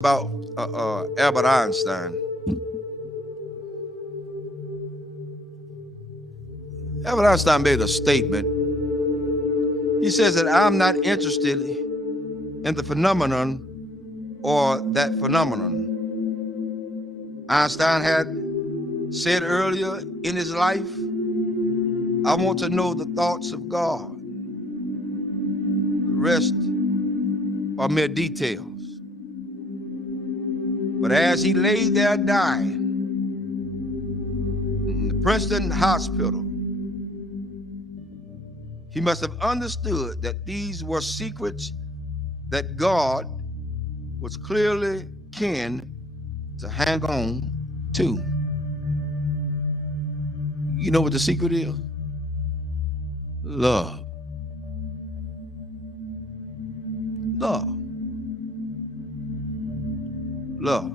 about Albert Einstein. Albert Einstein made a statement. He says that I'm not interested in the phenomenon or that phenomenon. Einstein had said earlier in his life, I want to know the thoughts of God. The rest are mere details. But as he lay there dying in the Princeton hospital, he must have understood that these were secrets that God was clearly keen to hang on to. You know what the secret is? Love. Love. Love.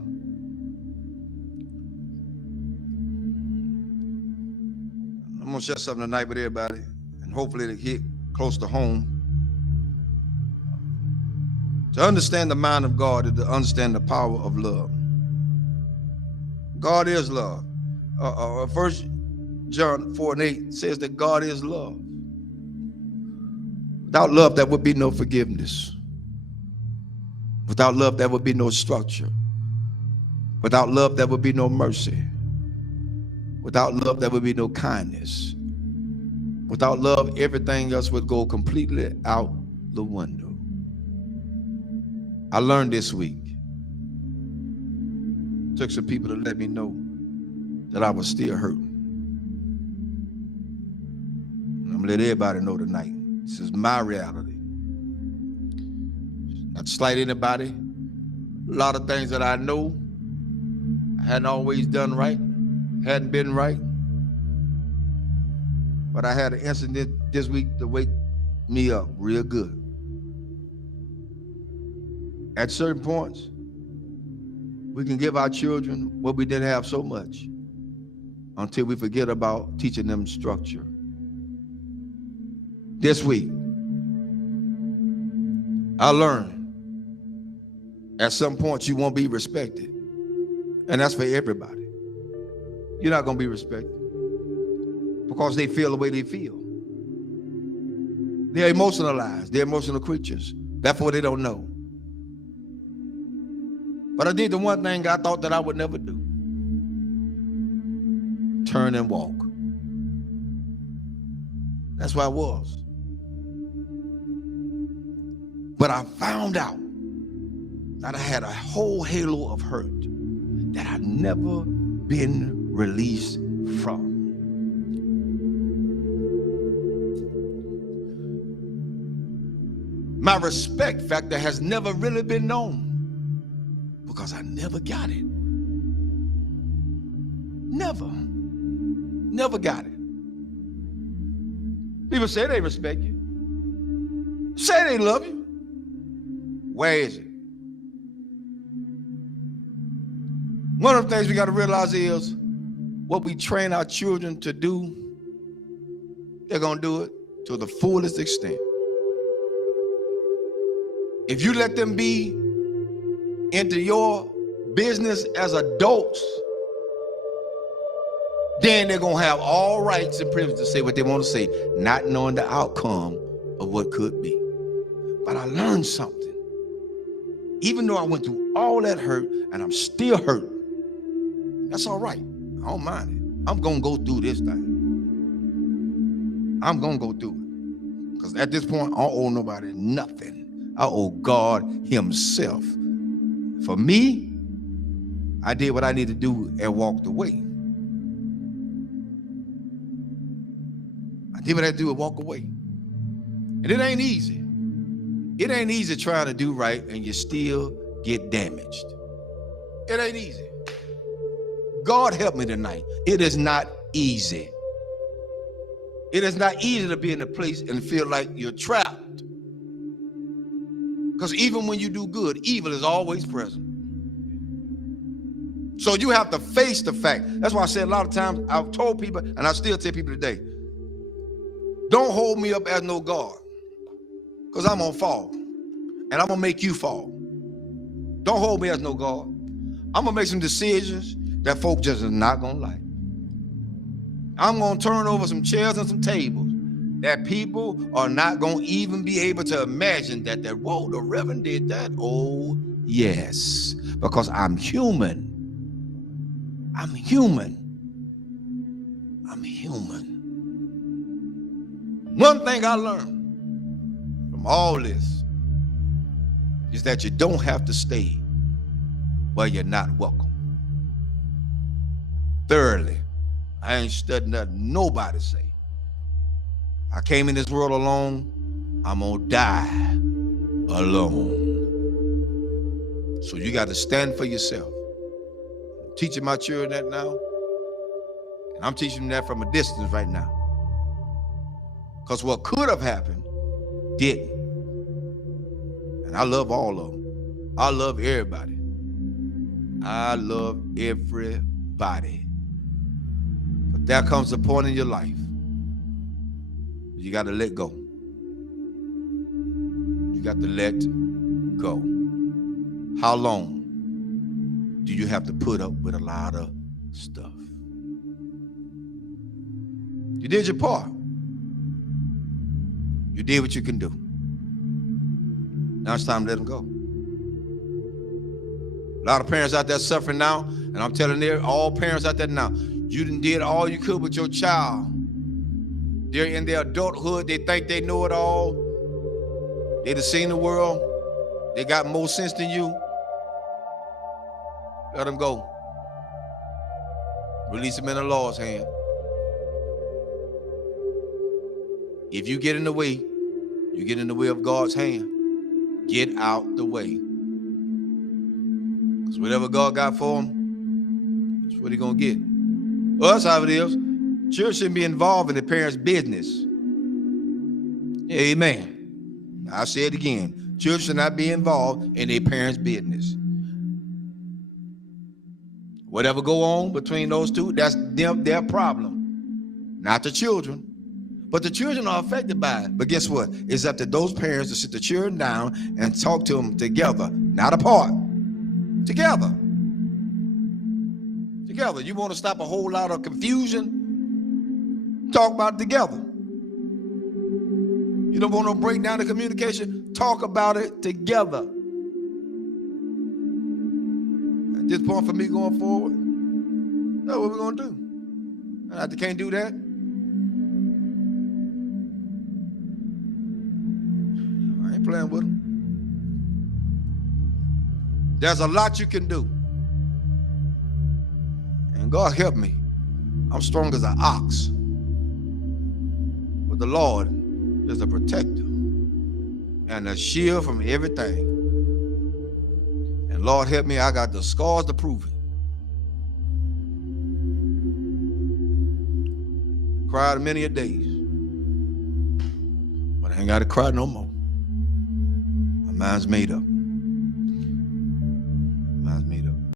I'm going to share something tonight with everybody, and hopefully it'll hit close to home. To understand the mind of God is to understand the power of love. God is love. 1 John 4:8 says that God is love. Without love, there would be no forgiveness. Without love, there would be no structure. Without love, there would be no mercy. Without love, there would be no kindness. Without love, everything else would go completely out the window. I learned this week. Took some people to let me know that I was still hurting. And I'm gonna let everybody know tonight. This is my reality. Not to slight anybody. A lot of things that I know I hadn't always done right, hadn't been right. But I had an incident this week to wake me up real good. At certain points, we can give our children what we didn't have so much until we forget about teaching them structure. This week, I learned at some point you won't be respected. And that's for everybody. You're not going to be respected because they feel the way they feel. They're emotionalized. They're emotional creatures. Therefore, they don't know. But I did the one thing I thought that I would never do. Turn and walk. That's where I was. But I found out that I had a whole halo of hurt that I'd never been released from. My respect factor has never really been known because I never got it. Never got it. People say they respect you. Say they love you. Where is it? One of the things we got to realize is what we train our children to do, they're going to do it to the fullest extent. If you let them be into your business as adults, then they're going to have all rights and privileges to say what they want to say, not knowing the outcome of what could be. But I learned something. Even though I went through all that hurt and I'm still hurt, that's all right. I don't mind it. I'm going to go through this thing. I'm going to go through it. Because at this point, I don't owe nobody nothing. I owe God himself. For me, I did what I needed to do and walked away. I did what I had to do and walk away. And it ain't easy. It ain't easy trying to do right and you still get damaged. It ain't easy. God help me tonight. It is not easy. It is not easy to be in a place and feel like you're trapped. Because even when you do good, evil is always present. So you have to face the fact. That's why I said a lot of times, I've told people, and I still tell people today, don't hold me up as no God. Because I'm going to fall. And I'm going to make you fall. Don't hold me as no God. I'm going to make some decisions that folk just are not going to like. I'm going to turn over some chairs and some tables that people are not going to even be able to imagine that, whoa, the Reverend did that. Oh, yes, because I'm human. I'm human. I'm human. One thing I learned from all this is that you don't have to stay where you're not welcome. Thirdly, I ain't studying nothing nobody say. I came in this world alone. I'm gonna die alone. So you got to stand for yourself. I'm teaching my children that now, and I'm teaching them that from a distance right now. Because what could have happened didn't. And I love all of them. I love everybody. I love everybody. But there comes a point in your life you got to let go. You got to let go. How long do you have to put up with a lot of stuff? You did your part. You did what you can do. Now it's time to let them go. A lot of parents out there suffering now, and I'm telling all parents out there now, you done did all you could with your child. They're in their adulthood. They think they know it all. They done seen the world. They got more sense than you. Let them go. Release them in the Lord's hand. If you get in the way, you get in the way of God's hand. Get out the way. Because whatever God got for them, that's what he's going to get. Well, that's how it is. Children shouldn't be involved in the parents' business. Amen. I'll say it again. Children should not be involved in their parents' business. Whatever go on between those two, that's their problem. Not the children. But the children are affected by it. But guess what? It's up to those parents to sit the children down and talk to them together, not apart. Together. Together. You want to stop a whole lot of confusion? Talk about it together. You don't want to break down the communication? Talk about it together. At this point for me going forward, that's what we're going to do. And if they can't do that, I ain't playing with them. There's a lot you can do. And God help me. I'm strong as an ox. But the Lord is a protector and a shield from everything. And Lord help me, I got the scars to prove it. Cried many a days. But I ain't got to cry no more. My mind's made up.